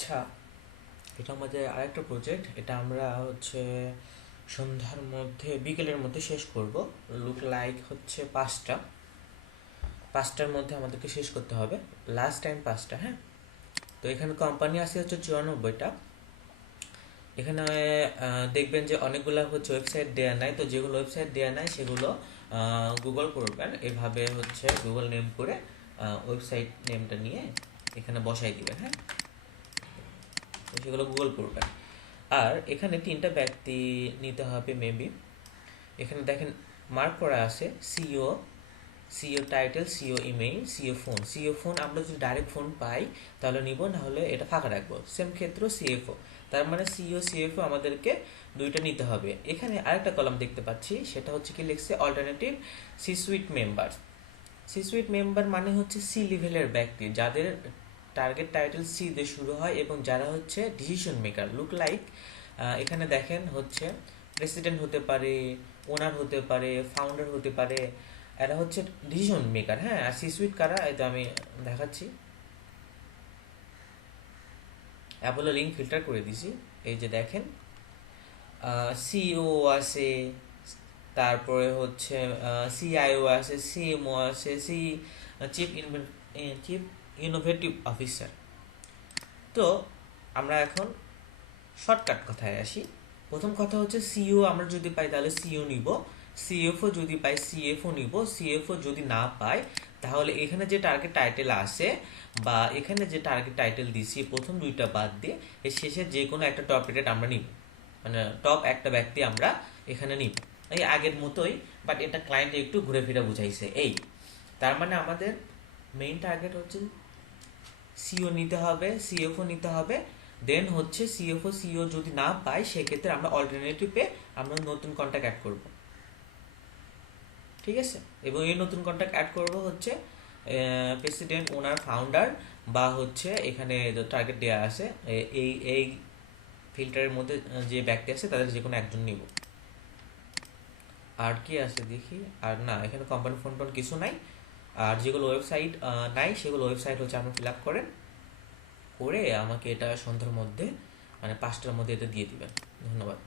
আচ্ছা, এটা আমাদের আরেকটা প্রজেক্ট। এটা আমরা হচ্ছে সন্ধ্যার মধ্যে বিকেলের মধ্যে শেষ করব। লুক লাইক হচ্ছে 5টার মধ্যে আমাদেরকে শেষ করতে হবে। লাস্ট টাইম 5টা, হ্যাঁ। তো এখানে কোম্পানি আছে হচ্ছে 94টা। এখানে দেখবেন যে অনেকগুলো হচ্ছে ওয়েবসাইট দেয়া নাই, তো যেগুলো ওয়েবসাইট দেয়া নাই সেগুলো গুগল করবেন। এভাবে হচ্ছে গুগল নেম করে ওয়েবসাইট নেমটা নিয়ে এখানে বসাই দিবেন, হ্যাঁ। তো সেগুলো গুগল করবেন। আর এখানে 3টা ব্যক্তি নিতে হবে মেবি। এখানে দেখেন মার্ক করা আছে CEO, CEO title, CEO email, CEO phone. CEO phone আমরা যদি ডাইরেক্ট ফোন পাই তাহলে নিব, না হলে এটা ফাঁকা রাখবো। সেম ক্ষেত্রে সিএফও, তার মানে সিও সিএফও আমাদেরকে দুইটা নিতে হবে। এখানে আরেকটা কলাম দেখতে পাচ্ছি, সেটা হচ্ছে কি লিখছে alternative C suite member. C suite member মানে হচ্ছে সি লেভেলের ব্যক্তি, যাদের টার্গেট টাইটেল সি দিয়ে শুরু হয় এবং যারা হচ্ছে ডিসিশন মেকার। লুক লাইক এখানে দেখেন হচ্ছে প্রেসিডেন্ট হতে পারে, ওনার হতে পারে, ফাউন্ডার হতে পারে, এরা হচ্ছে ডিসিশন মেকার, হ্যাঁ। আর সি সুইট কারা, এটা আমি দেখাচ্ছি। অ্যাপোলো লিঙ্ক ফিল্টার করে দিছি, এই যে দেখেন সিইও আছে, তারপরে হচ্ছে সিআইও আছে, সিএমও আছে, চিফ চিফ ইনোভেটিভ অফিসার। তো আমরা এখন শর্টকাট কথায় আসি। প্রথম কথা হচ্ছে সিইও আমরা যদি পাই তাহলে সিইও নিব, সিএফও যদি পাই সিএফও নিব, সিএফও যদি না পাই তাহলে এখানে যে টার্গেট টাইটেল আছে বা এখানে যে টার্গেট টাইটেল দিছি প্রথম দুইটা বাদ দিয়ে এর শেষে যে কোনো একটা টপ রেটেড আমরা নিব, মানে টপ একটা ব্যক্তি আমরা এখানে নিব, এই আগের মতোই। বাট এটা ক্লায়েন্টে একটু ঘুরে ফিরে বুঝাইছে। এই তার মানে আমাদের মেইন টার্গেট হচ্ছে সিও নিতে হবে, সিএফও নিতে হবে। দেন হচ্ছে সিএফও সিও যদি না পাই সেক্ষেত্রে আমরা অল্টারনেটিভে আমরা নতুন কন্ট্যাক্ট অ্যাড করব, ঠিক আছে। এবং এই নতুন কন্ট্যাক্ট অ্যাড করব হচ্ছে প্রেসিডেন্ট, ওনার, ফাউন্ডার, বা হচ্ছে এখানে টার্গেট দেওয়া আছে এই এই ফিল্টারের মধ্যে যে ব্যক্তি আছে তাদের যে কোনো একজন নিব। আর কি আছে দেখি, আর না এখানে কোম্পানি ফোন টোন কিছু নাই। আর যেগুলো ওয়েবসাইট নাই সেগুলো ওয়েবসাইট হচ্ছে আপনি ফিল আপ করেন, করে আমাকে এটা সন্ধ্যার মধ্যে মানে 5টার মধ্যে এটা দিয়ে দিবেন। ধন্যবাদ।